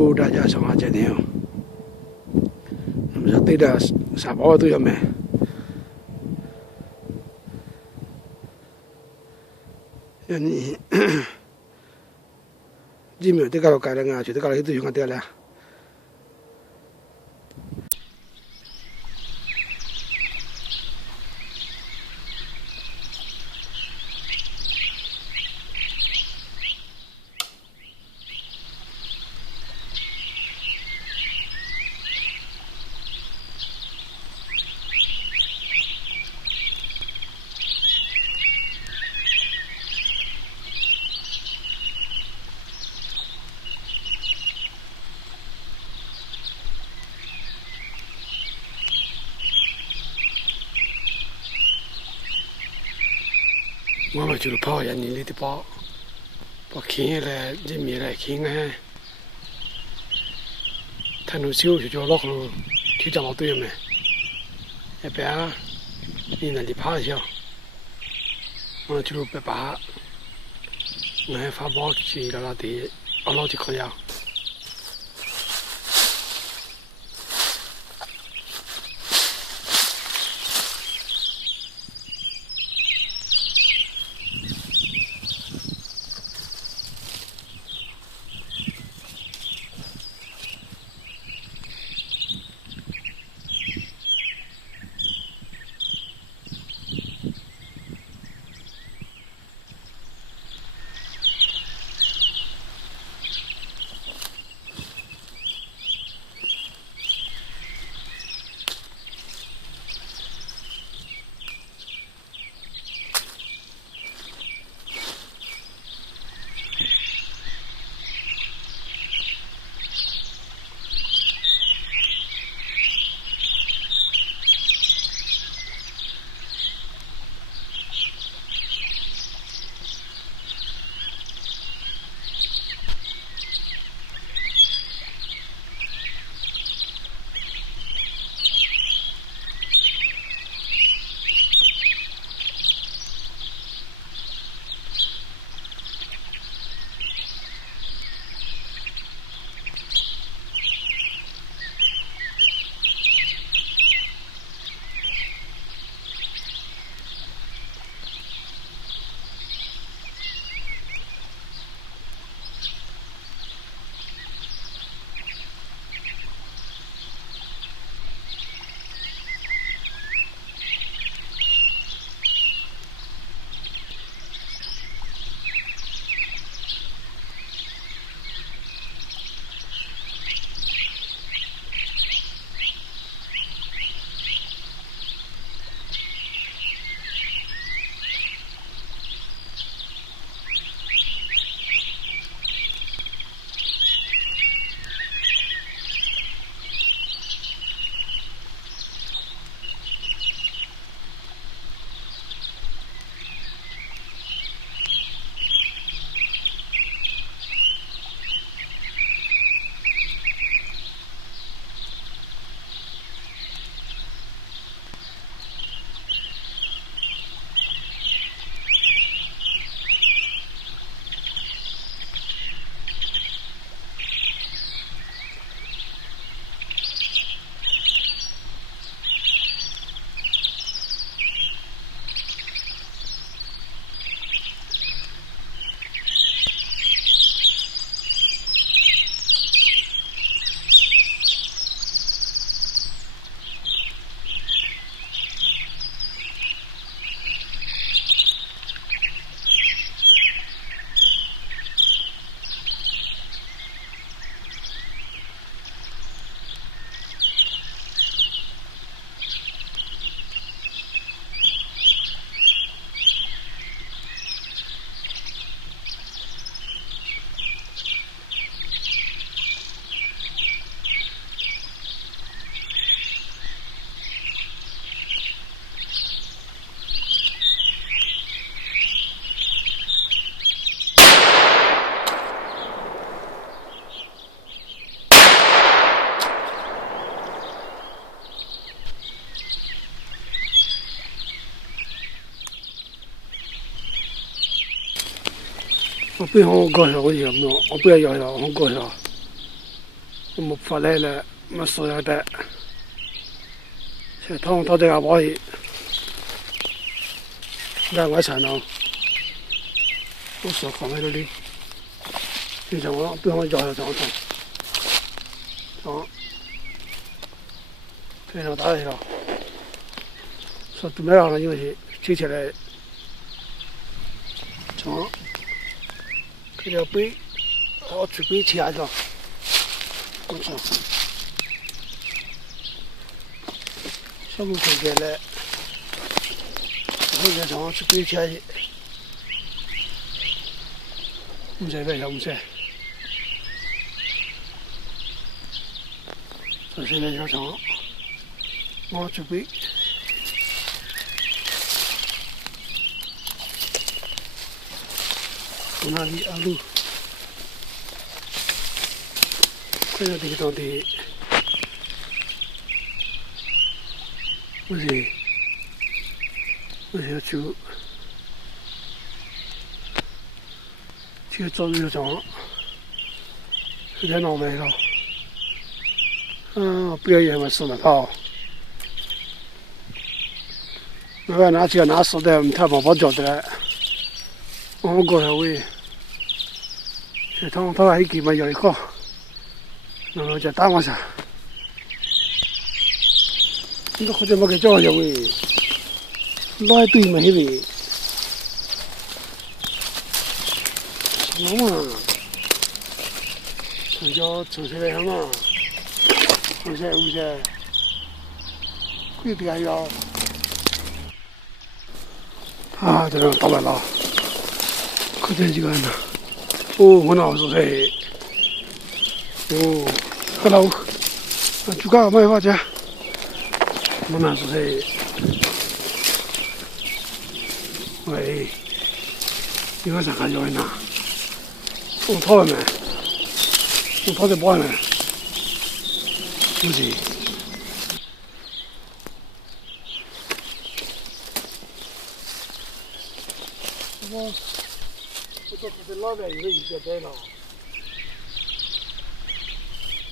都大家上下节点，那么说对的啥包都要买。你你没有这个干的啊？就这个来都用个得了。我们就是跑下你的跑轻来，这面来轻哎，他能修就叫老虎，提着老对没？一般你那里跑一下，我就不爬，我还发包去了那地，老就可以了。我不要我搞笑，我不要要，我搞笑。我们发来了，没收下的，现在他们到这个包里，让我产能，我说放在这里，就这样，不用摇摇这样冲，这样，非常大一条，说怎么样的东西提起来，这样，这条背，我去背切下去，我操！小木头过来，我在上去背切去，我再背上去。这现在就上，我去背。从那里路，这个地方的。我是去做这种，有点倒霉了。表演嘛是的好。那个拿起拿手的，他宝宝叫的，我们过来喂。他还给嘛要一个，然后就打我噻。你好像没给叫下喂，老对没喂，什么嘛？从小从谁来嘛？从谁屋噻？贵点要。啊，这个打完了，可真几个人呐！哦，我老是谁？哦，好了，就干嘛发去？我那是谁？喂，你个啥个要呢？我掏了没？我掏在包里面。不是。我这老板有个意见在了，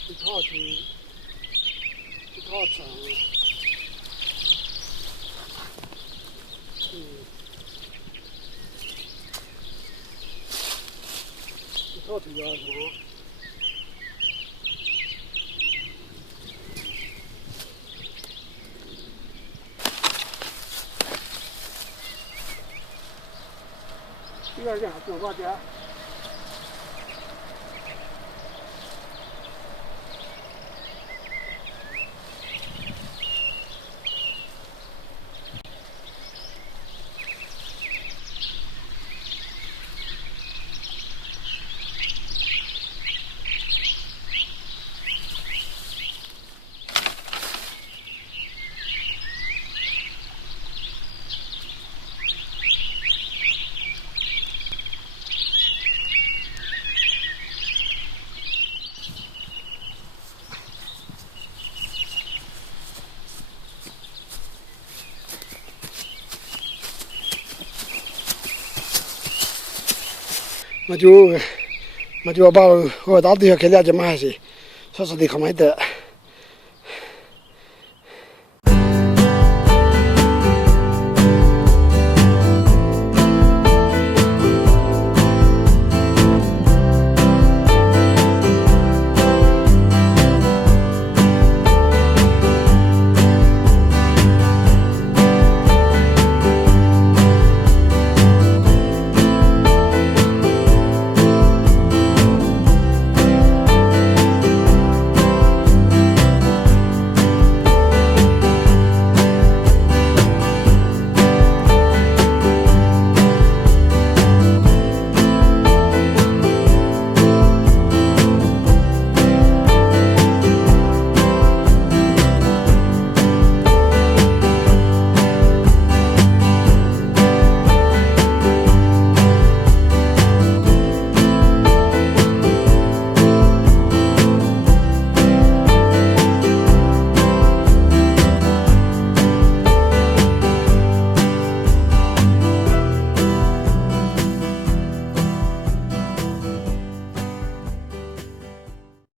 一套去，一套成。到这个什么？这个讲多少钱？我就把我打对象开两只马还是，说是的可买得。